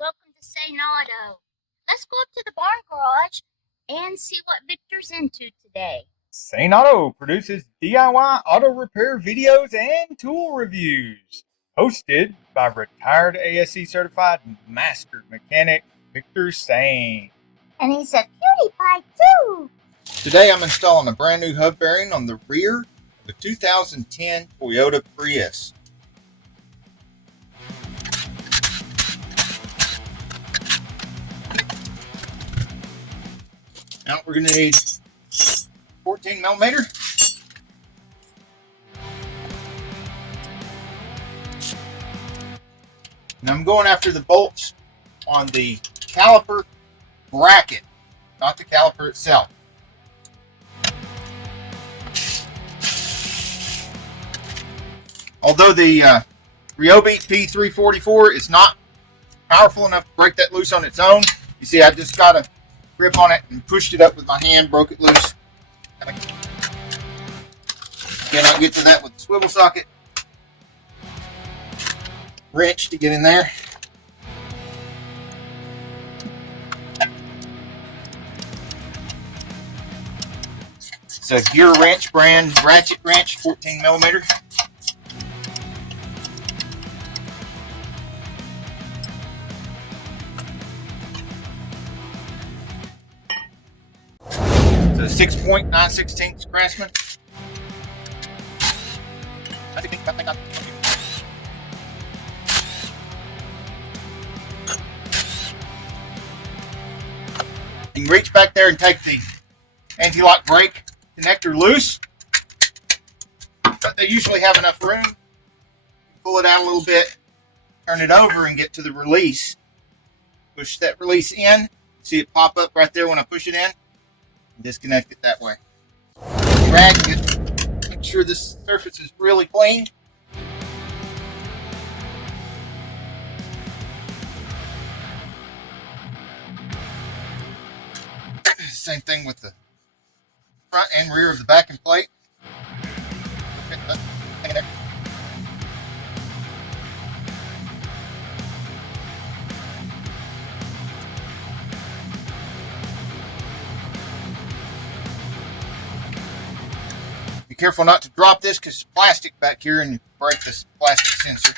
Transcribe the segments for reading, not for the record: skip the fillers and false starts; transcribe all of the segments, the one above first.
welcome to Say Auto. Let's go up to the barn garage and see what Victor's into today. Sane Auto produces DIY auto repair videos and tool reviews. Hosted by retired ASE certified master mechanic Victor Sane. And he's a cutie pie too. Today I'm installing a brand new hub bearing on the rear of a 2010 Toyota Prius. Now we're going to need 14 millimeter. And I'm going after the bolts on the caliper bracket, not the caliper itself. Although the Ryobi P344 is not powerful enough to break that loose on its own, you see I just got a grip on it and pushed it up with my hand, broke it loose. Cannot get to that with the swivel socket. Wrench to get in there. It's a Gear Wrench brand ratchet wrench, 14 millimeter. It's a 6.9/16 Craftsman. You can reach back there and take the anti-lock brake connector loose, but they usually have enough room. Pull it out a little bit, turn it over, and get to the release. Push that release in. See it pop up right there when I push it in. Disconnect it that way. Drag it. Make sure this surface is really clean. Same thing with the front and rear of the backing plate. Be careful not to drop this because it's plastic back here and you break this plastic sensor.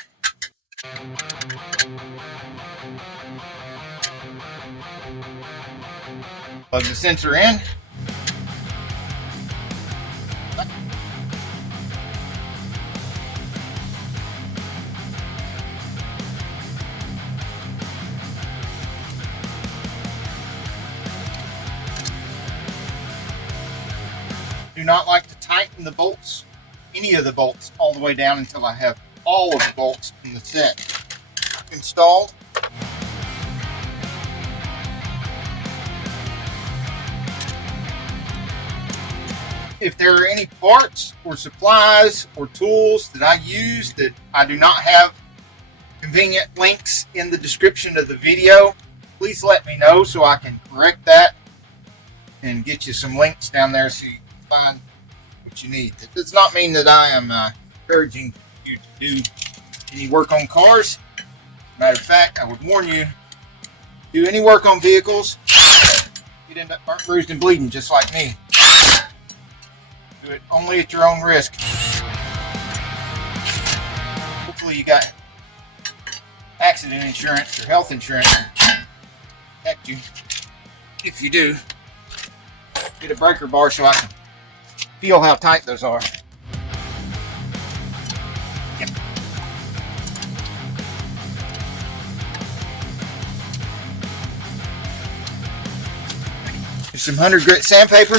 Plug the sensor in. Do not like to tighten the bolts, any of the bolts, all the way down until I have all of the bolts in the set installed. If there are any parts or supplies or tools that I use that I do not have convenient links in the description of the video, please let me know so I can correct that and get you some links down there so you can find what you need. It does not mean that I am encouraging you to do any work on cars. Matter of fact, I would warn you, do any work on vehicles, you'd end up burnt, bruised, and bleeding just like me. Do it only at your own risk. Hopefully you got accident insurance or health insurance to protect you. If you do, get a breaker bar so I can feel how tight those are. Yep. There's some 100 grit sandpaper.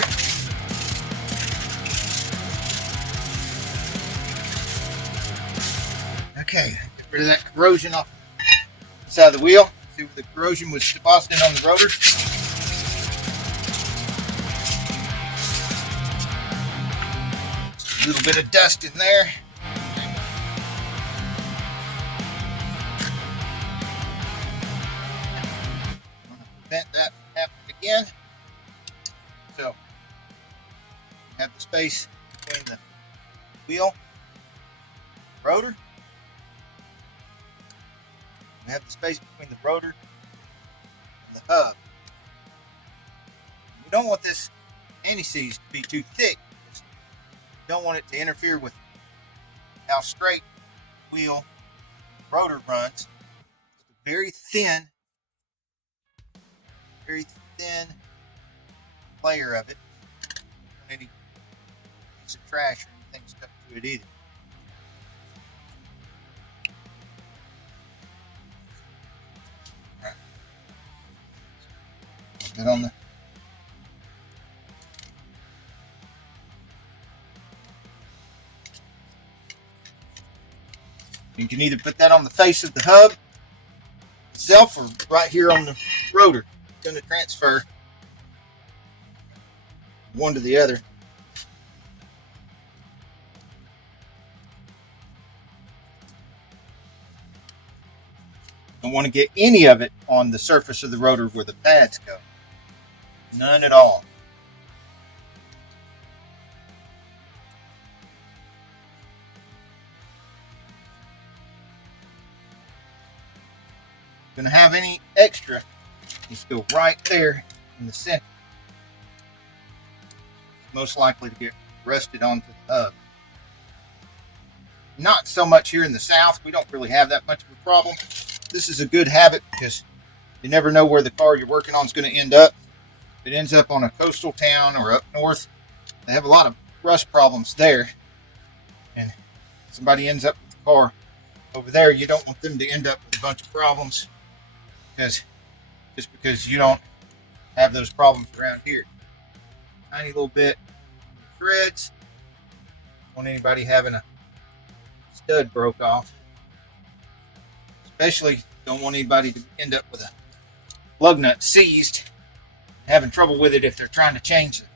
Okay, get rid of that corrosion off the side of the wheel. See where the corrosion was deposited on the rotor. Just a little bit of dust in there. I'm going to prevent that from happening again. So, have the space between the wheel and rotor. We have the space between the rotor the hub. You don't want this anti-seize to be too thick. You don't want it to interfere with how straight the wheel rotor runs. It's a very thin layer of it. Don't any piece of trash or anything stuck to it either. Right. Get on the You can either put that on the face of the hub itself or right here on the rotor. It's going to transfer one to the other. Don't want to get any of it on the surface of the rotor where the pads go. None at all. Going to have any extra, just go right there in the center. Most likely to get rusted onto the hub. Not so much here in the South. We don't really have that much of a problem. This is a good habit because you never know where the car you're working on is going to end up. If it ends up on a coastal town or up north, they have a lot of rust problems there. And somebody ends up with the car over there, you don't want them to end up with a bunch of problems just because you don't have those problems around here. Tiny little bit of threads. Don't want anybody having a stud broke off. Especially don't want anybody to end up with a lug nut seized, having trouble with it if they're trying to change the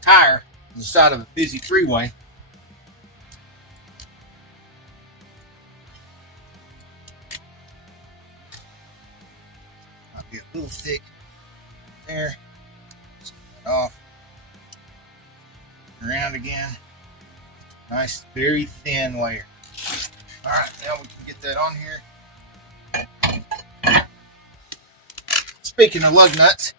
tire on the side of a busy freeway. Might be a little thick there. Just get that off. Around again. Nice, very thin layer. Alright, now we can get that on here. Speaking of lug nuts,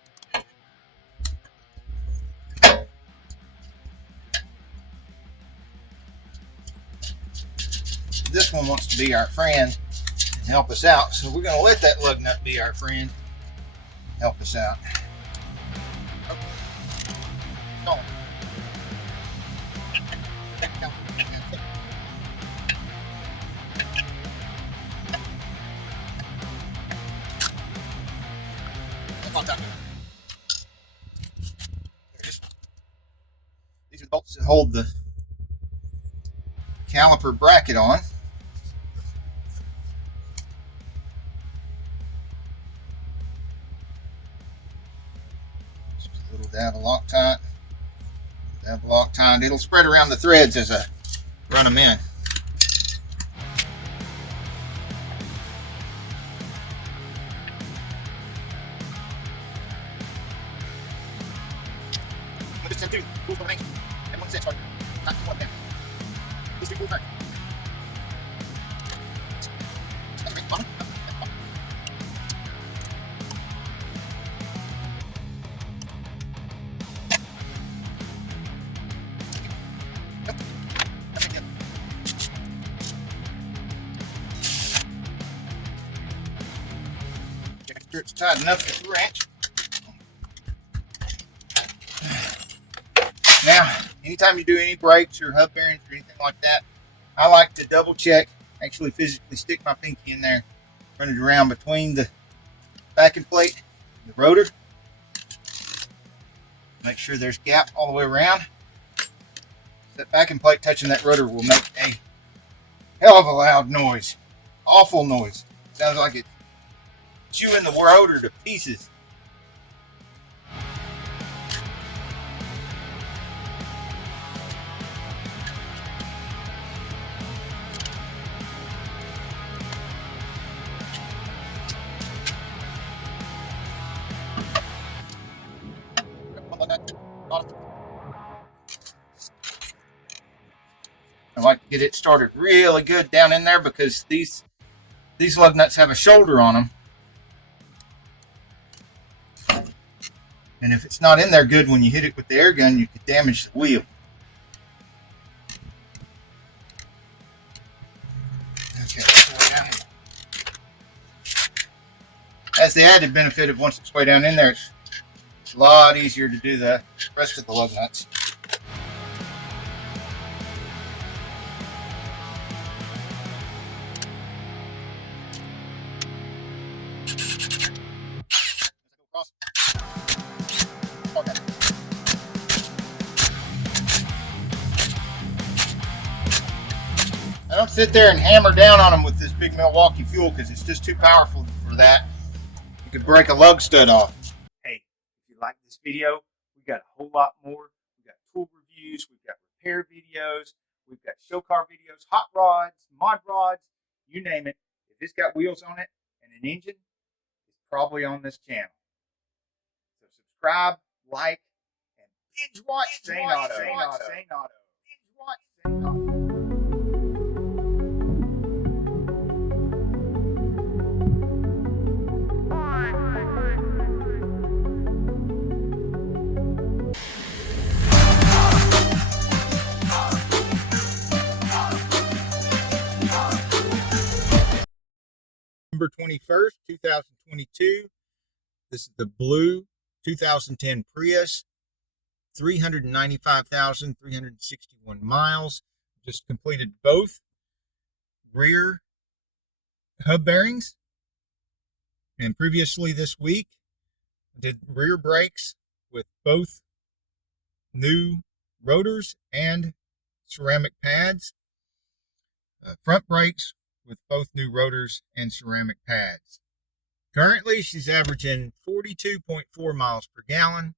this one wants to be our friend and help us out, so we're going to let that lug nut be our friend and help us out. Oh. These are bolts that hold the caliper bracket on. Just a little dab of Loctite. Dab of Loctite. It'll spread around the threads as I run them in. It's tight enough for the wrench. Now, anytime you do any brakes or hub bearings or anything like that, I like to double check, actually physically stick my pinky in there, run it around between the backing plate and the rotor. Make sure there's gap all the way around. That backing plate touching that rotor will make a hell of a loud noise. Awful noise. Sounds like it's chewing the rotor to pieces. I like to get it started really good down in there because these lug nuts have a shoulder on them. And if it's not in there good when you hit it with the air gun, you could damage the wheel. Okay, that's the way down here. As the added benefit of once it's way down in there, it's a lot easier to do the rest of the lug nuts. I don't sit there and hammer down on them with this big Milwaukee fuel because it's just too powerful for that. You could break a lug stud off. Hey, if you like this video, we got a whole lot more. We got tool reviews, we've got repair videos, we've got show car videos, hot rods, mod rods, you name it. If it's got wheels on it and an engine, it's probably on this channel. So subscribe, like, and binge watch Sane Auto. Binge watch Sane Auto. November 21st, 2022. This is the blue 2010 Prius, 395,361 miles. Just completed both rear hub bearings. And previously this week, did rear brakes with both new rotors and ceramic pads. Front brakes with both new rotors and ceramic pads. Currently, she's averaging 42.4 miles per gallon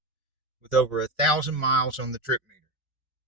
with over 1,000 miles on the trip meter.